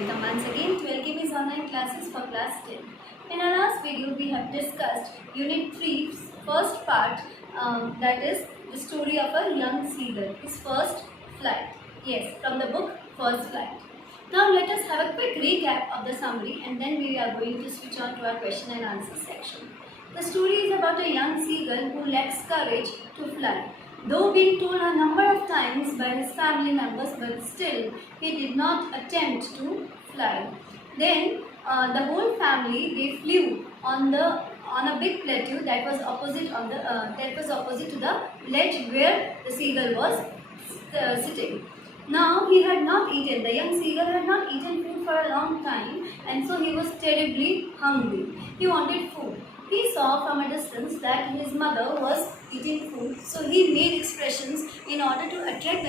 welcome once again to Alchemy's online classes for class 10. In our last video, we have discussed Unit 3's first part, that is the story of a young seagull, his first flight. Yes, from the book First Flight. Now let us have a quick recap of the summary and then we are going to switch on to our question and answer section. The story is about a young seagull who lacks courage to fly. Though being told a number of times by his family members, but still he did not attempt to fly. Then the whole family, they flew on a big plateau that was opposite to the ledge where the seagull was sitting. Now he had not eaten. The young seagull had not eaten food for a long time, and so he was terribly hungry. He wanted food. He saw from a distance that his mother was eating food, so he made expressions in order to attract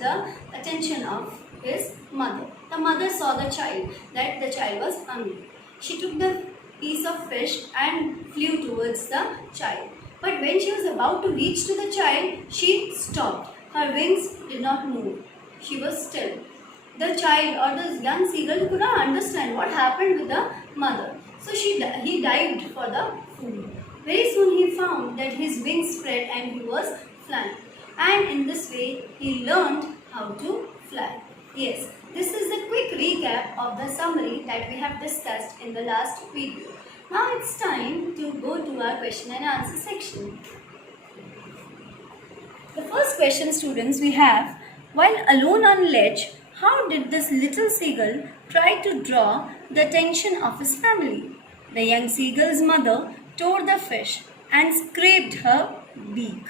the attention of his mother. The mother saw the child, that the child was hungry. She took the piece of fish and flew towards the child. But when she was about to reach to the child, she stopped. Her wings did not move. She was still. The child or the young seagull could not understand what happened with the mother. So he dived for the food. Very soon he found that his wings spread and he was flying. And in this way he learned how to fly. Yes, this is a quick recap of the summary that we have discussed in the last video. Now it's time to go to our question and answer section. The first question, students, we have: while alone on ledge, how did this little seagull try to draw the attention of his family? The young seagull's mother tore the fish and scraped her beak.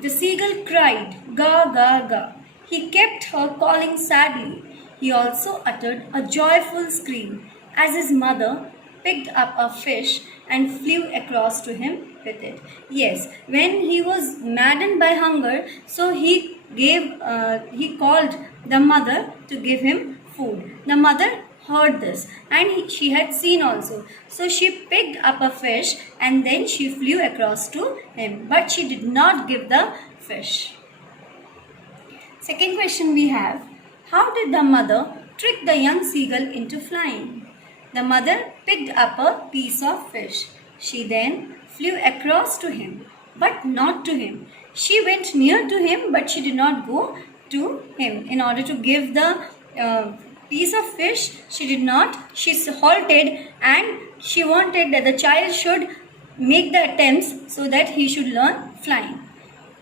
The seagull cried, "Ga, ga, ga." He kept her calling sadly. He also uttered a joyful scream as his mother picked up a fish and flew across to him with it. Yes, when he was maddened by hunger, so he called the mother to give him food. The mother heard this and she had seen also. So she picked up a fish and then she flew across to him. But she did not give the fish. Second question we have: how did the mother trick the young seagull into flying? The mother picked up a piece of fish. She then flew across to him, but not to him. She went near to him, but she did not go to him. In order to give the piece of fish, she halted and she wanted that the child should make the attempts so that he should learn flying.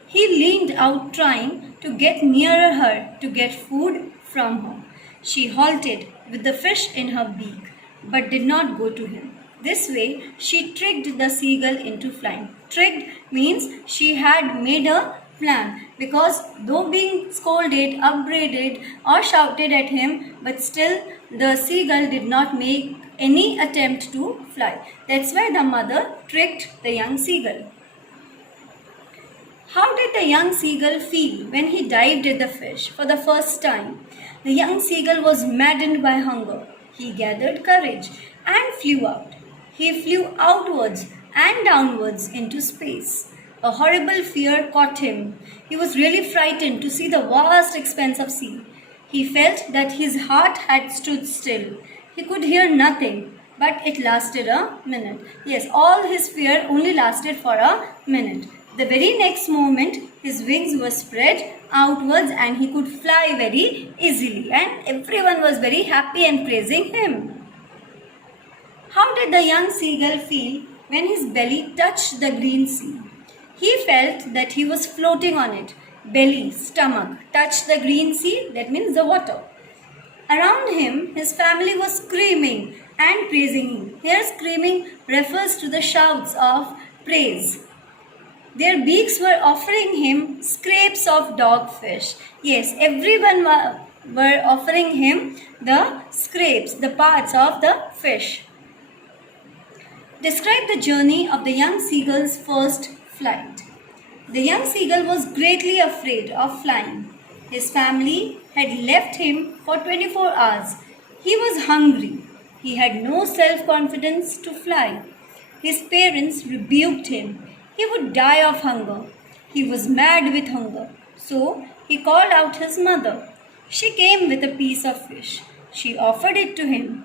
He leaned out trying to get nearer her to get food from her. She halted with the fish in her beak, but did not go to him. This way, she tricked the seagull into flying. Tricked means she had made a plan, because though being scolded, upbraided or shouted at him, but still the seagull did not make any attempt to fly. That's why the mother tricked the young seagull. How did the young seagull feel when he dived at the fish for the first time? The young seagull was maddened by hunger. He gathered courage and flew out. He flew outwards and downwards into space. A horrible fear caught him. He was really frightened to see the vast expanse of sea. He felt that his heart had stood still. He could hear nothing, but it lasted a minute. Yes, all his fear only lasted for a minute. The very next moment, his wings were spread outwards and he could fly very easily, and everyone was very happy and praising him. How did the young seagull feel when his belly touched the green sea? He felt that he was floating on it. Belly, stomach, touched the green sea, that means the water. Around him, his family was screaming and praising him. Here, screaming refers to the shouts of praise. Their beaks were offering him scraps of dogfish. Yes, everyone were offering him the scraps, the parts of the fish. Describe the journey of the young seagull's first flight. The young seagull was greatly afraid of flying. His family had left him for 24 hours. He was hungry. He had no self-confidence to fly. His parents rebuked him. He would die of hunger. He was mad with hunger. So he called out his mother. She came with a piece of fish. She offered it to him,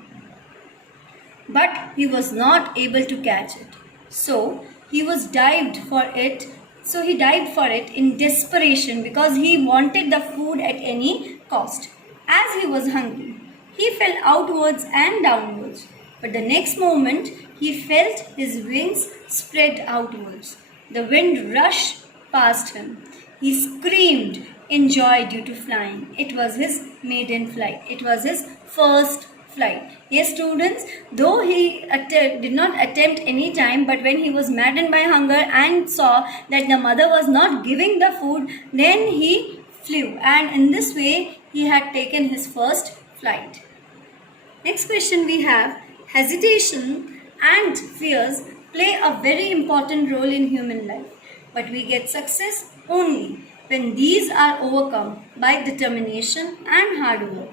but he was not able to catch it. So he was dived for it. So he dived for it in desperation because he wanted the food at any cost. As he was hungry, he fell outwards and downwards. But the next moment, he felt his wings spread outwards. The wind rushed past him. He screamed in joy due to flying. It was his maiden flight. It was his first flight. Yes, students, though he did not attempt any time, but when he was maddened by hunger and saw that the mother was not giving the food, then he flew, and in this way he had taken his first flight. Next question we have: hesitation and fears play a very important role in human life, but we get success only when these are overcome by determination and hard work.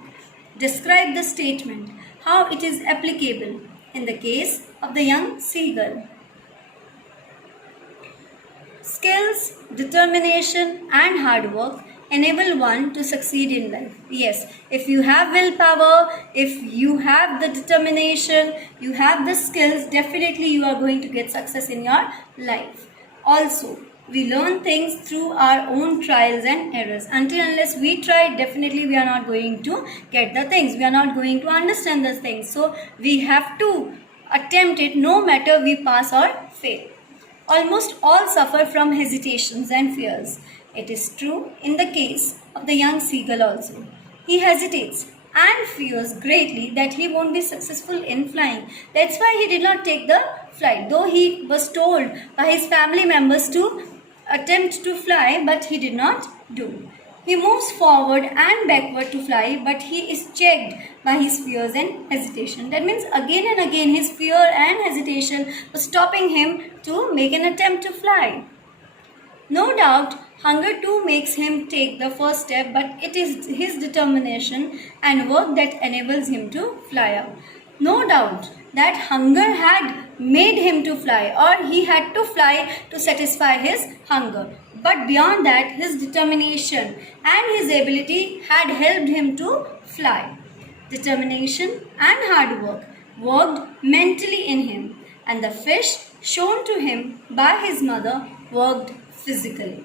Describe the statement, how it is applicable in the case of the young seagull. Skills, determination, and hard work enable one to succeed in life. Yes, if you have willpower, if you have the determination, you have the skills, definitely you are going to get success in your life. Also, we learn things through our own trials and errors. Until unless we try, definitely we are not going to get the things. We are not going to understand the things. So we have to attempt it no matter we pass or fail. Almost all suffer from hesitations and fears. It is true in the case of the young seagull also. He hesitates and fears greatly that he won't be successful in flying. That's why he did not take the flight, though he was told by his family members to attempt to fly, but he did not do. He moves forward and backward to fly, but he is checked by his fears and hesitation. That means again and again his fear and hesitation was stopping him to make an attempt to fly. No doubt, hunger too makes him take the first step, but it is his determination and work that enables him to fly up. No doubt that hunger had made him to fly, or he had to fly to satisfy his hunger. But beyond that, his determination and his ability had helped him to fly. Determination and hard work worked mentally in him, and the fish shown to him by his mother worked physically.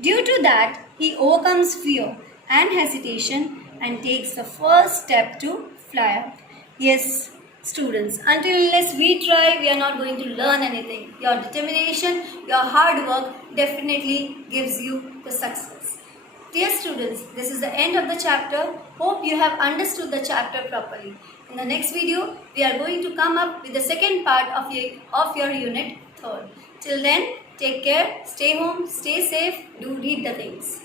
Due to that, he overcomes fear and hesitation and takes the first step to fly out. Yes, students, until unless we try, we are not going to learn anything. Your determination, your hard work definitely gives you the success. Dear students, this is the end of the chapter. Hope you have understood the chapter properly. In the next video, we are going to come up with the second part of your unit 3rd. Till then, take care, stay home, stay safe, do read the things.